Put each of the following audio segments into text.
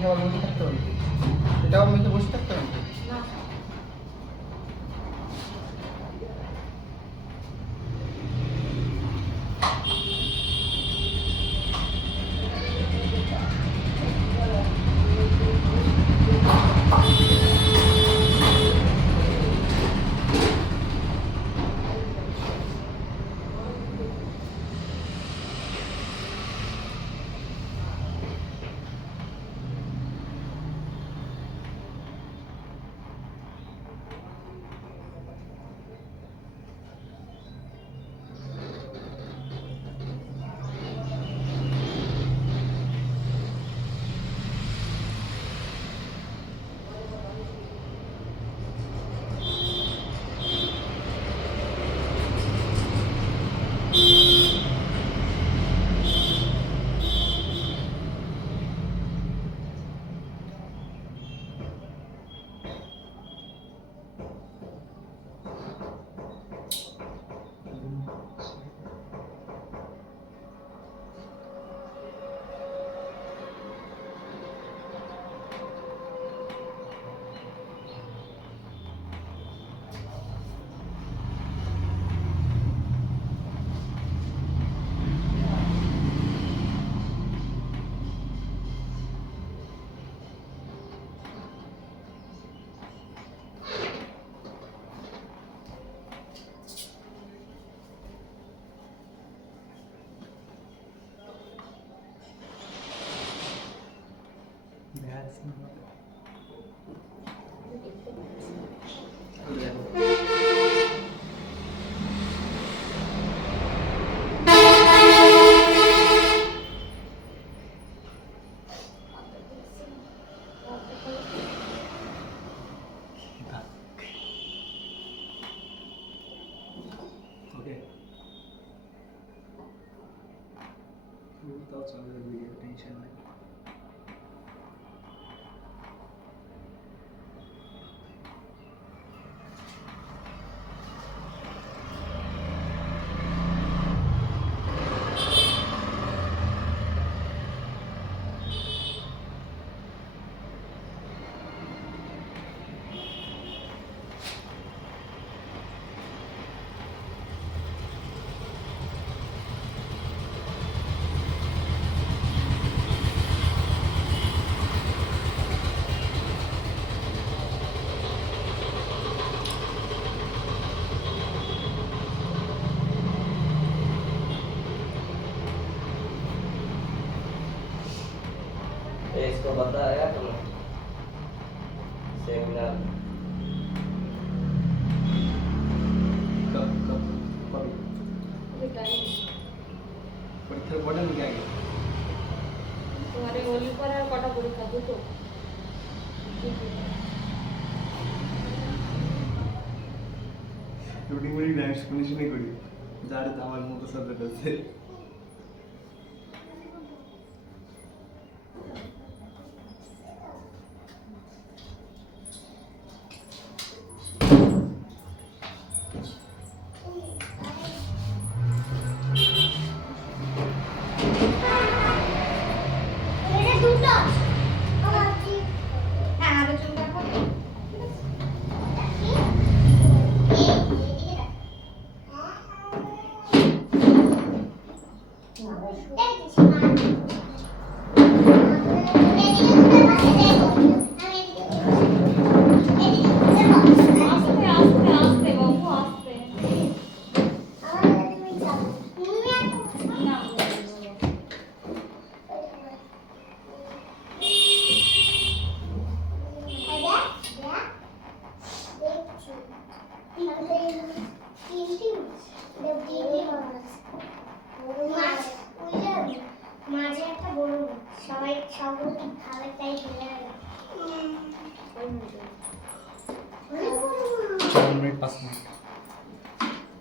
মেখে আবার বসে থাকতে হবে, এটাও মেখে বসে থাকতে হবে। টেনশন নাই। इसको पता है तुम्हें सेमिनार कब कब कब टाइम परीक्षा पढ़ा नहीं क्या तुम्हारे होली पर है कटा परीक्षा दो तो রুটিন করি না, শুনে করি, যার আমার মতো সাবজেক্ট আছে। মাঝে একটা বড় সবাই সবগুলো খাবে তাই দিলে 4 মিনিট 5 মিনিট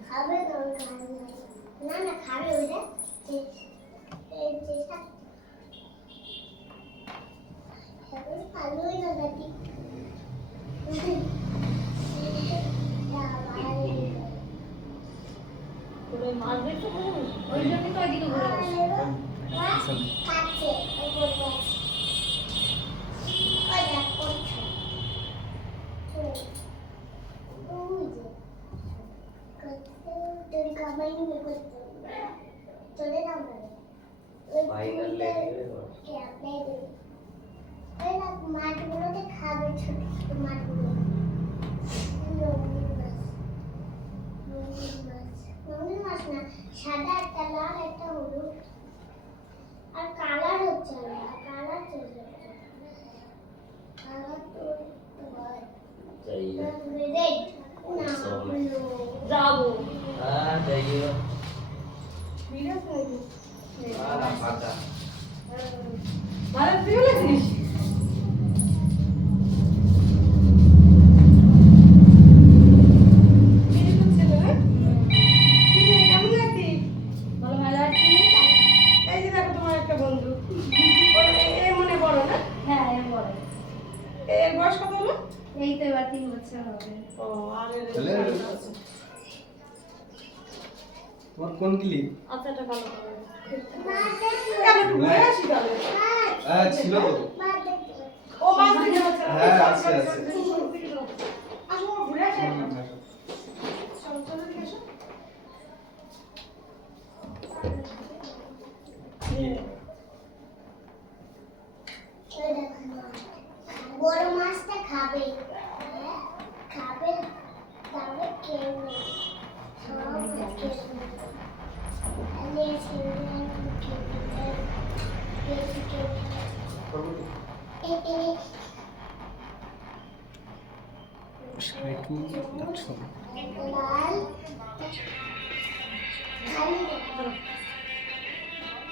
খাবে না না খাবে ওইটা চেষ্টা ভালোই না দাদি মাছ দেখতে ওই জন্য তো ওইদিকে ঘুরে বসে কাছে ওই দেখ করছো ওই যে করতে তোর কামাই নিয়ে করতে চলে যাও না ফাইনাল লেগে কে আপনি ওই না মাছগুলোতে খাবে ছোট ছোট মাছগুলো রঙিন মাছ না সাদা একটা লাল একটা হলুদ আর কালার হচ্ছে না কালার চলে যাচ্ছে কালার তো चाहिए রেড না ব্লু যাবো हाँ चाहिए বিরাট নাকি हाँ पता ভালো তুই বলেছিস এই তো এবার 3 বছর হবে। তাহলে তোমার কোন ক্লিপ আচ্ছা এটা ভালো হবে হ্যাঁ ছিল তো ও মাছ দিকে হচ্ছে হ্যাঁ আছে আছে আসো ঘুরে আসো চলো চলো দিকে আসো বড় মাছটা খাবে খাবে তবে খেয়ে নেবে সব মাছ খেয়ে নেবে আমি সিঙ্গেল লাল খালি